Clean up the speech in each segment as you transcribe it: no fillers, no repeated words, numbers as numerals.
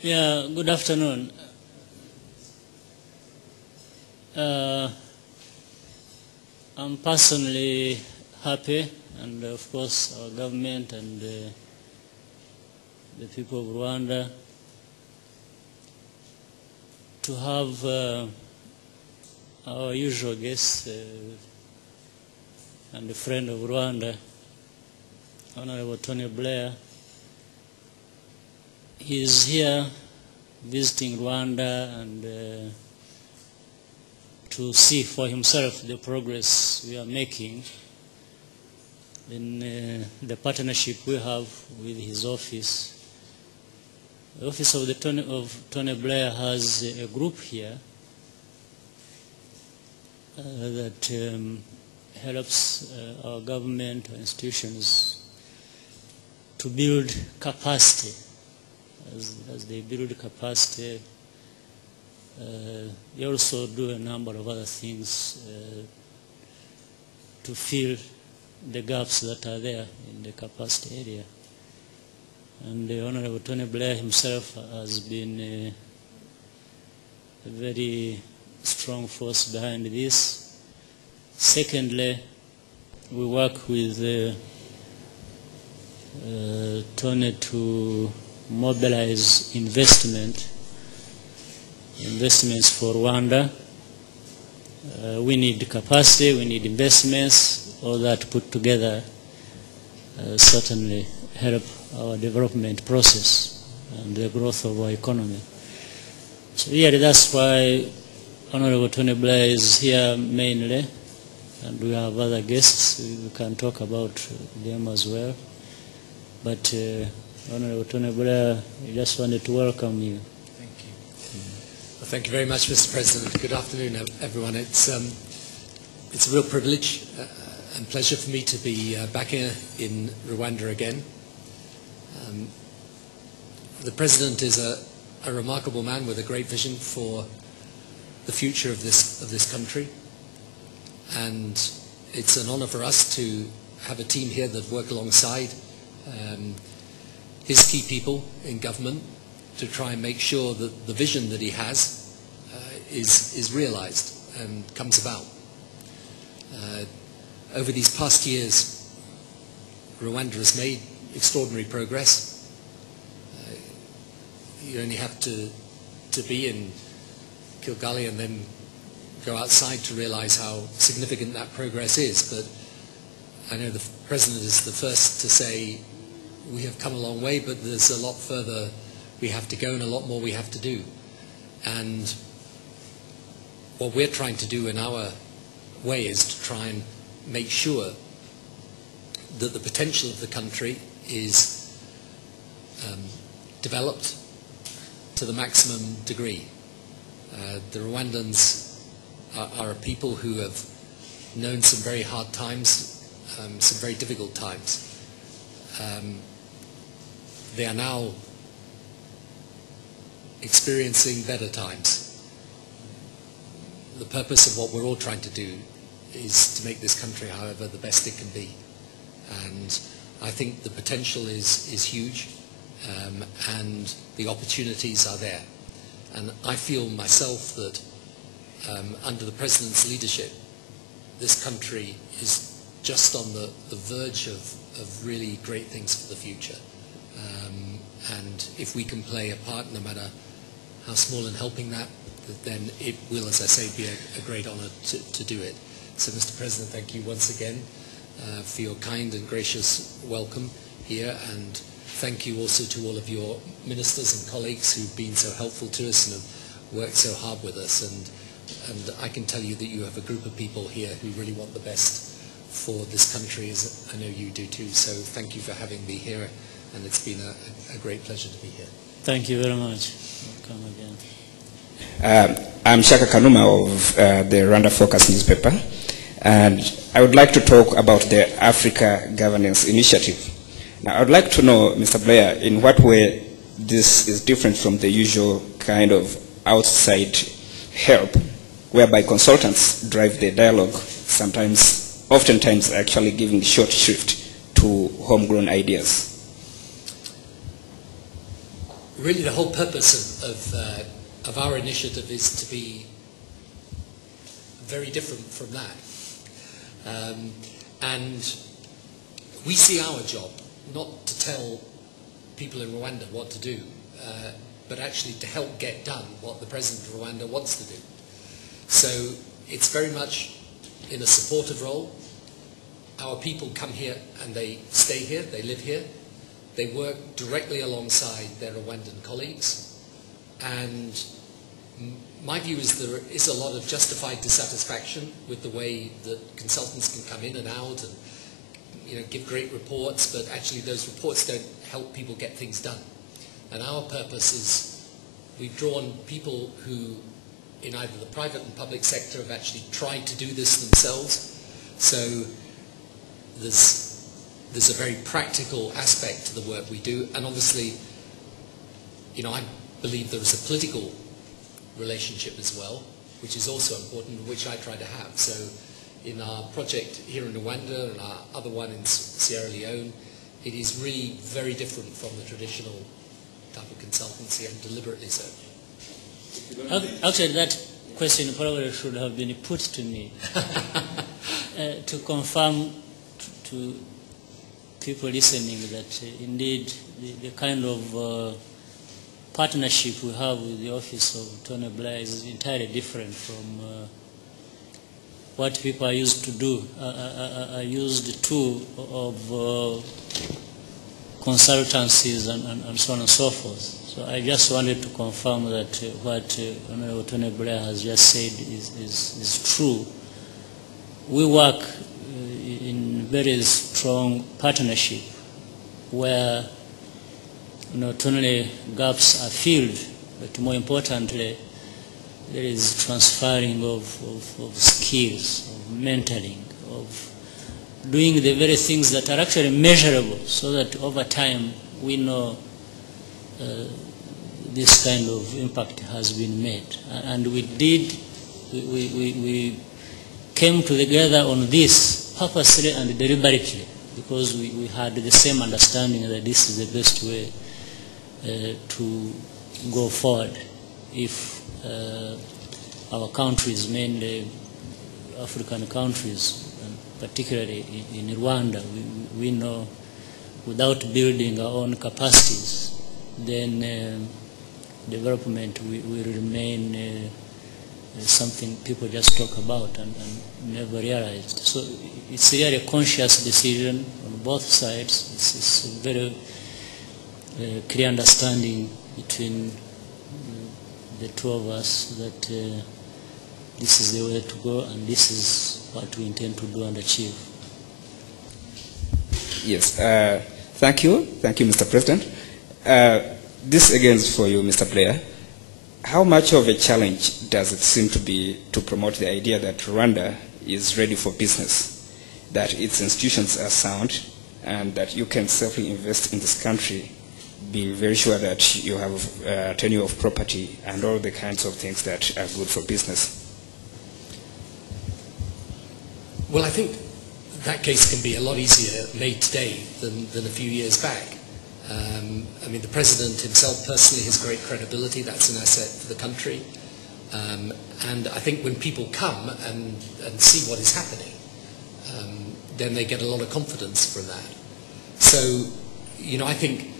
Yeah, good afternoon. I'm personally happy, and of course our government and the people of Rwanda, to have our usual guest and a friend of Rwanda, Honorable Tony Blair. He is here visiting Rwanda and to see for himself the progress we are making in the partnership we have with his office. The office of Tony Blair has a group here that helps our government or institutions to build capacity. As they build capacity, they also do a number of other things to fill the gaps that are there in the capacity area. And the Honorable Tony Blair himself has been a very strong force behind this. Secondly, we work with Tony to mobilize investments for Rwanda. We need capacity, we need investments, all that put together certainly help our development process and the growth of our economy. So really that's why Honorable Tony Blair is here mainly, and we have other guests, we can talk about them as well. But Honorable Tony Blair, I just wanted to welcome you. Thank you. Well, thank you very much, Mr. President. Good afternoon, everyone. It's a real privilege and pleasure for me to be back here in Rwanda again. The President is a remarkable man with a great vision for the future of this country, and it's an honor for us to have a team here that work alongside his key people in government to try and make sure that the vision that he has is realized and comes about. Over these past years, Rwanda has made extraordinary progress. You only have to be in Kigali and then go outside to realize how significant that progress is. But I know the President is the first to say we have come a long way, but there's a lot further we have to go and a lot more we have to do. And what we're trying to do in our way is to try and make sure that the potential of the country is developed to the maximum degree. The Rwandans are a people who have known some very hard times, some very difficult times. They are now experiencing better times. The purpose of what we're all trying to do is to make this country, however, the best it can be. And I think the potential is huge, and the opportunities are there. And I feel myself that under the President's leadership, this country is just on the verge of really great things for the future. And if we can play a part, no matter how small in helping that, then it will, as I say, be a great honor to do it. So, Mr. President, thank you once again for your kind and gracious welcome here, and thank you also to all of your ministers and colleagues who've been so helpful to us and have worked so hard with us. And I can tell you that you have a group of people here who really want the best for this country, as I know you do too. So thank you for having me here, and it's been a great pleasure to be here. Thank you very much. Welcome again. I'm Shaka Kanuma of the Rwanda Focus newspaper, and I would like to talk about the Africa Governance Initiative. Now, I would like to know, Mr. Blair, in what way this is different from the usual kind of outside help, whereby consultants drive the dialogue, oftentimes actually giving short shrift to homegrown ideas. really the whole purpose of our initiative is to be very different from that. And we see our job not to tell people in Rwanda what to do, but actually to help get done what the President of Rwanda wants to do. So it's very much in a supportive role. Our people come here and they stay here, they live here. They work directly alongside their Rwandan colleagues. And my view is there is a lot of justified dissatisfaction with the way that consultants can come in and out and give great reports, but actually those reports don't help people get things done. And our purpose is we've drawn people who in either the private and public sector have actually tried to do this themselves. So there's a very practical aspect to the work we do, and obviously, I believe there is a political relationship as well, which is also important, which I try to have. So in our project here in Rwanda and our other one in Sierra Leone, it is really very different from the traditional type of consultancy, and deliberately so. Actually, that question probably should have been put to me to confirm to people listening that indeed the kind of partnership we have with the office of Tony Blair is entirely different from what people are used to do, are used to of consultancies and so on and so forth. So I just wanted to confirm that what Tony Blair has just said is true. We work in very strong partnership where not only gaps are filled, but more importantly, there is transferring of skills, of mentoring, of doing the very things that are actually measurable, so that over time we know this kind of impact has been made. And we came together on this purposely and deliberately, because we had the same understanding that this is the best way to go forward if our countries, mainly African countries, and particularly in Rwanda, we know without building our own capacities, then development will remain something people just talk about and never realized. So it's really a conscious decision on both sides. It's a very clear understanding between the two of us that this is the way to go and this is what we intend to do and achieve. Yes, thank you, Mr. President. This again is for you, Mr. Blair. How much of a challenge does it seem to be to promote the idea that Rwanda is ready for business, that its institutions are sound, and that you can safely invest in this country, being very sure that you have tenure of property and all the kinds of things that are good for business? Well, I think that case can be a lot easier made today than a few years back. I mean, the President himself personally has great credibility. That's an asset for the country. And I think when people come and see what is happening, then they get a lot of confidence from that. So, I think,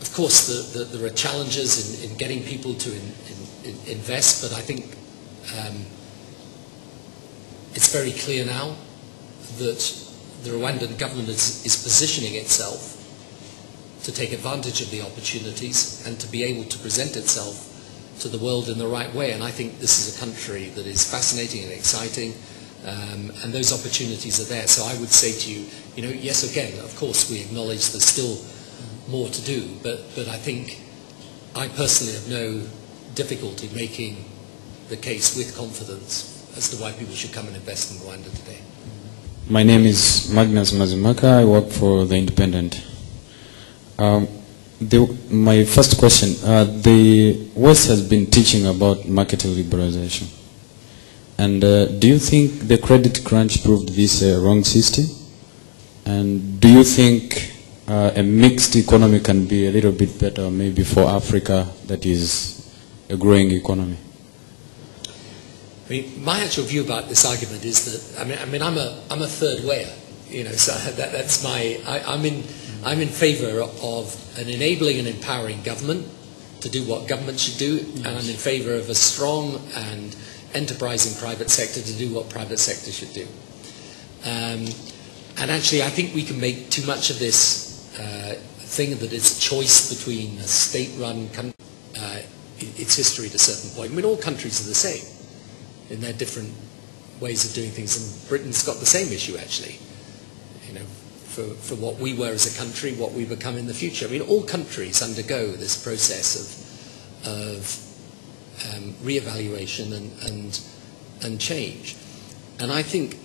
of course, there are challenges in getting people to invest, but I think it's very clear now that the Rwandan government is positioning itself to take advantage of the opportunities and to be able to present itself to the world in the right way. And I think this is a country that is fascinating and exciting, and those opportunities are there. So I would say to you, yes, again, of course, we acknowledge there's still more to do, but I think I personally have no difficulty making the case with confidence as to why people should come and invest in Rwanda today. My name is Magnus Mazimaka. I work for The Independent. My first question, the West has been teaching about market liberalization. And do you think the credit crunch proved this a wrong system? And do you think a mixed economy can be a little bit better maybe for Africa that is a growing economy? I mean, my actual view about this argument is that I'm a third wayer, you know. So that's my. I'm in favour of an enabling and empowering government to do what government should do, and I'm in favour of a strong and enterprising private sector to do what private sector should do. And actually, I think we can make too much of this thing that it's a choice between a state-run country. Its history at a certain point. I mean, all countries are the same in their different ways of doing things, and Britain's got the same issue, actually, you know, for what we were as a country, what we become in the future. I mean, all countries undergo this process of re-evaluation and change. And I think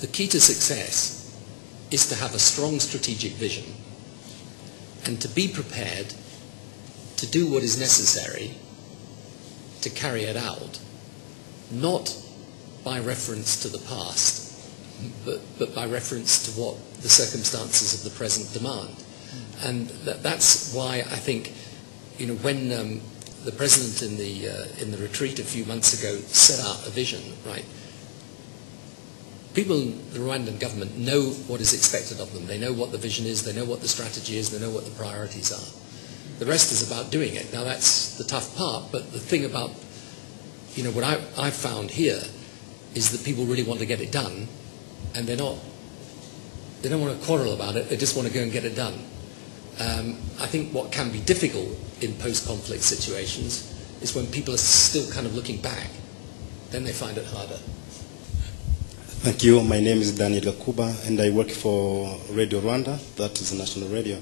the key to success is to have a strong strategic vision and to be prepared to do what is necessary to carry it out, not by reference to the past, but by reference to what the circumstances of the present demand. And that's why I think, you know, when the president in the retreat a few months ago set out a vision, right? People in the Rwandan government know what is expected of them. They know what the vision is. They know what the strategy is. They know what the priorities are. The rest is about doing it. Now that's the tough part, but the thing about, you know, what I've found here is that people really want to get it done, and they don't want to quarrel about it, they just want to go and get it done. I think what can be difficult in post-conflict situations is when people are still kind of looking back, then they find it harder. Thank you. My name is Daniel Gakuba, and I work for Radio Rwanda, that is a national radio.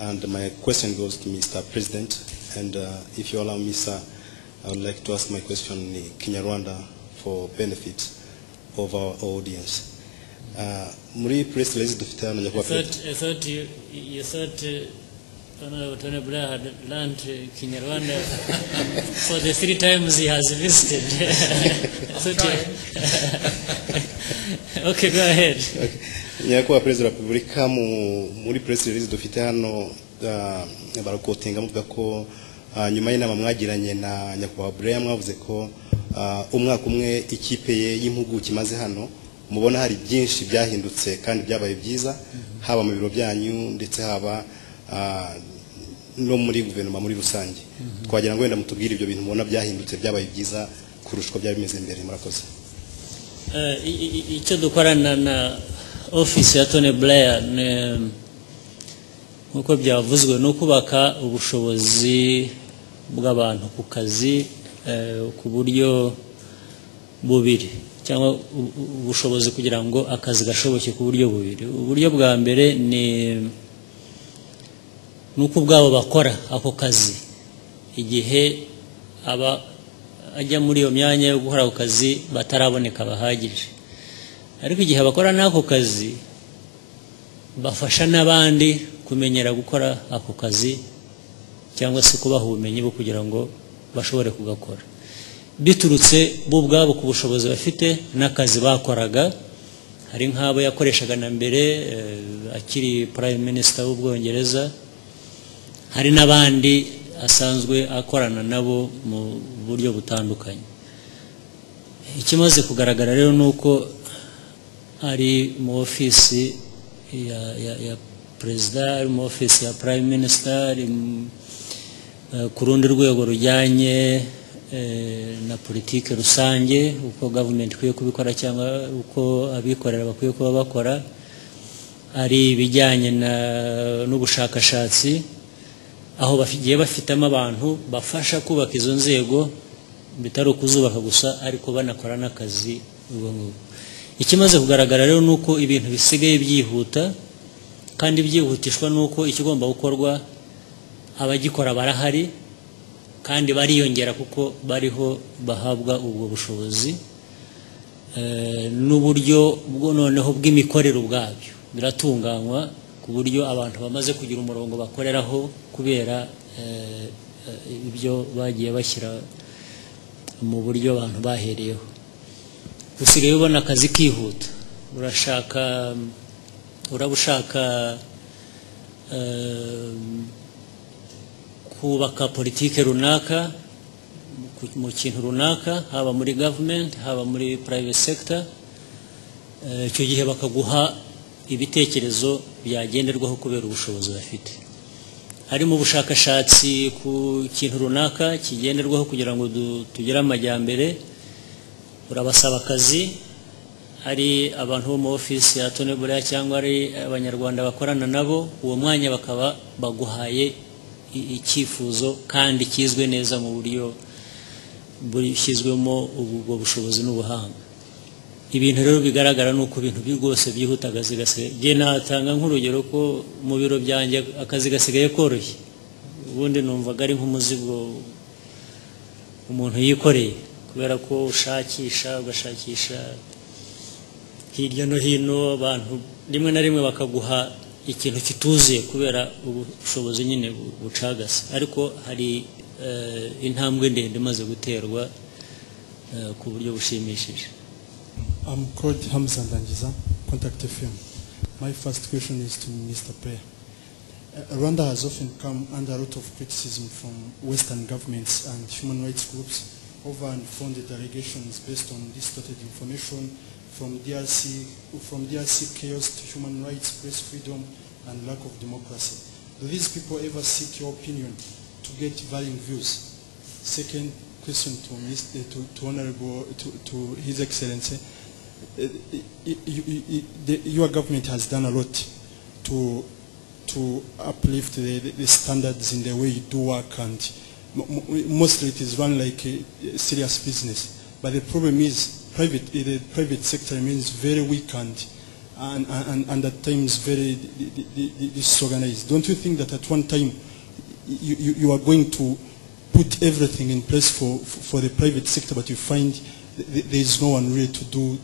And my question goes to Mr. President, and if you allow me, sir, I would like to ask my question in Kinyarwanda for benefit of our audience. Muri press release dufite hano nyakubahwa President. I thought you thought Tony Blair had learned Kinyarwanda for the 3 times he has visited. Okay, go ahead. Okay. Nyakubahwa President wa Repubulika muri press release dufite hano barakotinga muvuga ko nyuma y'inama mwagiranye na nyakubahwa Blair mwavuze ko umwaka umwe ikipe ye y'impuguke kimaze hano mubona hari byinshi byahindutse kandi byabaye byiza haba mu biro byanyu ndetse haba no muri guverinoma muri rusange. Twagira ngo wenda mutubwire ibyo bintu mubona byahindutse byabaye byiza kurushwa byari bimeze imbere. Murakoze. Icyo dukorana na office ya Tony Blair nkuko byavuzwe no kubaka ubushobozi bw'abantu ku kazi ku buryo bubiri cyangwa ubushobozi kugira ngo akazi gashoboke ku buryo bubiri. Uburyo bwa mbere ni nuko ubwabo bakora ako kazi igihe aba ajya muri iyo myanya yo gukora ako kazi bataraboneka bahagije, ariko igihe bakora n'ako kazi bafasha n'abandi kumenyera gukora ako kazi cyangwa se kubaha ubumenyi bwo kugira ngo bashobore kugakora biturutse bo ubwabo ku bushobozi bafite n'akazi bakoraga. Hari nk'abo yakoreshaga na mbere akiri Prime Minister w'Ubwongereza, hari n'abandi asanzwe akorana nabo mu buryo butandukanye. Ikimaze kugaragara rero nuko ari mu ofisi ya Perezida, ari mu ofisi ya Prime Minister, ku rundi rwego rujyanye na politike rusange uko government ikwiye kubikora cyangwa uko abikorera bakwiye kuba bakora, ari ibijyanye n'ubushakashatsi aho bagiye bafitemo abantu bafasha kubaka izo nzego bitari ukuzubaka gusa ariko banakora n'akazi. Ikimaze kugaragara rero nuko ibintu bisigaye byihuta kandi byihutishwa nuko ikigomba gukorwa abagikora barahari kandi bariyongera kuko bariho bahabwa ubwo bushobozi n'uburyo bwo noneho bw'imikorere ubwabyo biratunganywa ku buryo abantu bamaze kugira umurongo bakoreraho kubera ibyo bagiye bashyira mu buryo abantu bahereyeho. Usigaye ubona akazi kihuta, urabushaka kubaka politike runaka mu kintu runaka, haba muri government, haba muri private sector. Icyo gihe bakaguha ibitekerezo byagenderwaho kubera ubushobozi bafite. Hari mu bushakashatsi ku kintu runaka kigenderwaho kugira ngo tugire amajyambere, urabasaba akazi, hari abantu bo mu office ya Tony Blair cyangwa ari abanyarwanda bakorana nabo, uwo mwanya bakaba baguhaye icyifuzo kandi kizwe neza mu buryo bushyizwemo ubwo bushobozi n'ubuhanga. Ibintu rero bigaragara nuko ibintu rwose byihuta akazi gasigaye. Je natanga nk'urugero ko mu biro byanjye akazi gasigaye koroshye. Ubundi numvaga ari nk'umuzigo umuntu yikoreye, kubera ko ugashakisha hirya no hino, abantu rimwe na rimwe bakaguha ikintu kituzuye kubera ubushobozi nyine bucagase. Ariko hari intambwe ndende imaze guterwa ku buryo bushimishije. I'm called Hamza Ndangiza, Contact FM. My first question is to Mr. Blair. Rwanda has often come under a lot of criticism from Western governments and human rights groups over unfounded allegations based on distorted information from DRC chaos to human rights, press freedom, and lack of democracy. Do these people ever seek your opinion to get varying views? Second question to His Excellency. Your government has done a lot to uplift the standards in the way you do work, and mostly it is run like a serious business. But the problem is the private sector remains very weak and at times very disorganized. Don't you think that at one time you are going to put everything in place for the private sector, but you find there is no one really to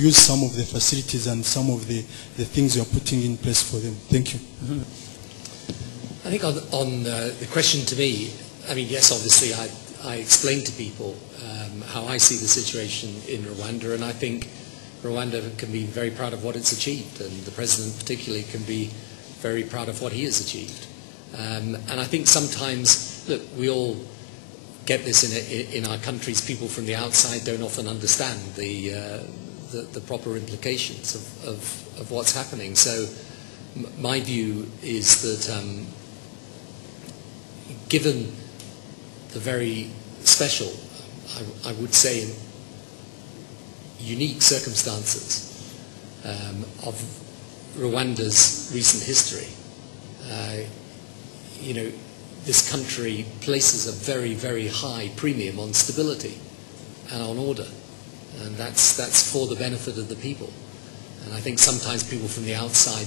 use some of the facilities and some of the things you are putting in place for them? Thank you. Mm-hmm. I think on the question to me, I mean, yes, obviously I explained to people how I see the situation in Rwanda, and I think Rwanda can be very proud of what it's achieved, and the President particularly can be very proud of what he has achieved. And I think sometimes, look, we all get this in our countries. People from the outside don't often understand the proper implications of what's happening. So my view is that given the very special, I would say unique circumstances of Rwanda's recent history, you know, this country places a very, very high premium on stability and on order, and that's for the benefit of the people. And I think sometimes people from the outside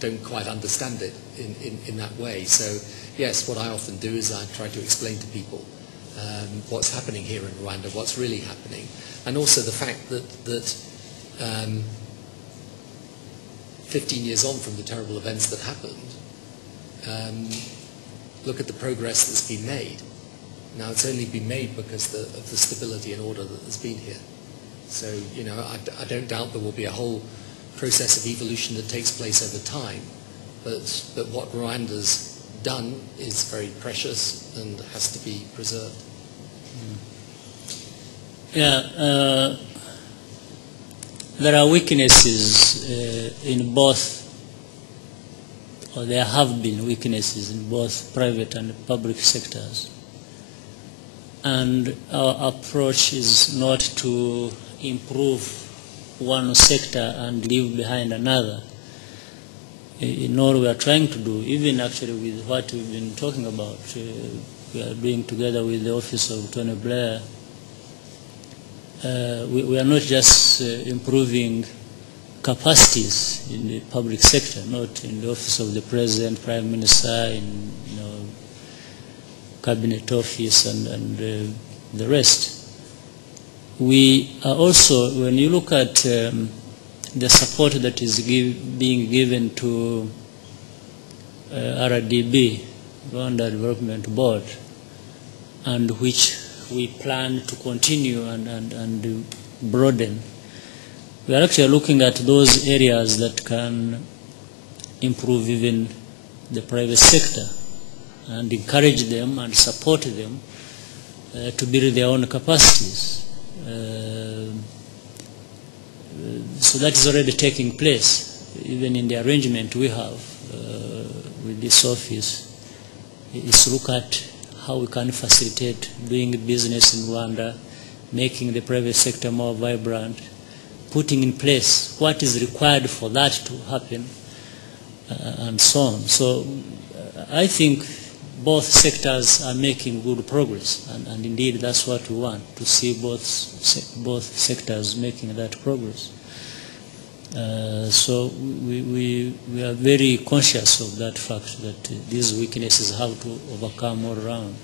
don't quite understand it in that way. So yes, what I often do is I try to explain to people what's happening here in Rwanda, what's really happening, and also the fact that 15 years on from the terrible events that happened, look at the progress that's been made. Now, it's only been made because of the stability and order that has been here. So, you know, I don't doubt there will be a whole process of evolution that takes place over time, but what Rwanda's done is very precious and has to be preserved. Yeah, there are weaknesses in both, or there have been weaknesses in both private and public sectors. And our approach is not to improve one sector and leave behind another. Nor we are trying to do, even actually with what we've been talking about, we are doing together with the Office of Tony Blair. We are not just improving capacities in the public sector, not in the Office of the President, Prime Minister, in Cabinet Office and the rest. We are also, when you look at the support that is being given to RDB, Rwanda Development Board, and which we plan to continue and broaden, we are actually looking at those areas that can improve even the private sector and encourage them and support them to build their own capacities. So that is already taking place. Even in the arrangement we have with this office, is look at how we can facilitate doing business in Rwanda, making the private sector more vibrant, putting in place what is required for that to happen, and so on. So I think both sectors are making good progress, and indeed that's what we want, to see both sectors making that progress. So we are very conscious of that fact, that these weaknesses have to overcome all around.